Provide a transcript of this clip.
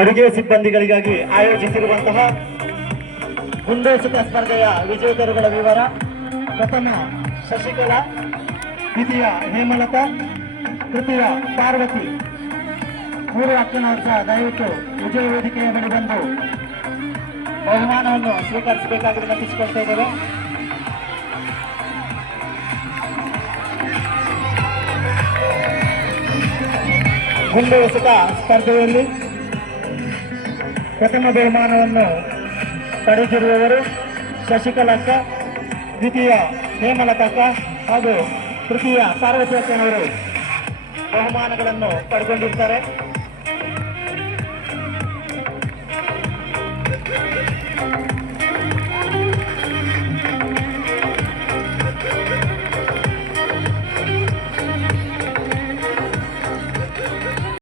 ಅಡುಗೆ ಸಿಬ್ಬಂದಿಗಳಿಗಾಗಿ ಆಯೋಜಿಸಿರುವಂತಹ ಗುಂಡೋಸುತ ಸ್ಪರ್ಧೆಯ ವಿಜೇತರುಗಳ ವಿವರ. ಪ್ರಥಮ ಶಶಿಕಲಾ, ದ್ವಿತೀಯ ಹೇಮಲತಾ, ತೃತೀಯ ಪಾರ್ವತಿ. 3 ಅಕ್ಕನವರ ದಯವಿಟ್ಟು ವಿಜಯ ವೇದಿಕೆಯ ಬಳಿ ಬಂದು ಬಹುಮಾನವನ್ನು ಸ್ವೀಕರಿಸಬೇಕಾಗಿ ವಿನಂತಿಸಿಕೊಳ್ತಾ ಇದ್ದೇವೆ. ಗುಂಡೋಸುತ ಸ್ಪರ್ಧೆಯಲ್ಲಿ ಪ್ರಥಮ ಬಹುಮಾನವನ್ನು ಪಡೆದಿರುವವರು ಶಶಿಕಲಕ್ಕ, ದ್ವಿತೀಯ ಹೇಮಲತಕ್ಕ ಹಾಗೂ ತೃತೀಯ ಪಾರ್ವತಿ ಅಕ್ಕನವರು ಬಹುಮಾನಗಳನ್ನು ಪಡೆದುಕೊಂಡಿರ್ತಾರೆ.